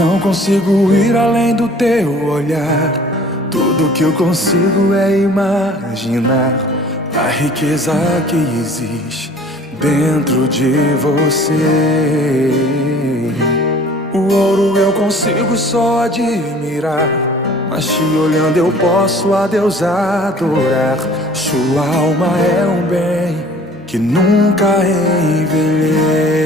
Não consigo ir além do teu olhar. Tudo que eu consigo é imaginar a riqueza que existe dentro de você. O ouro eu consigo só admirar, mas te olhando eu posso a Deus adorar. Sua alma é um bem que nunca envelhece.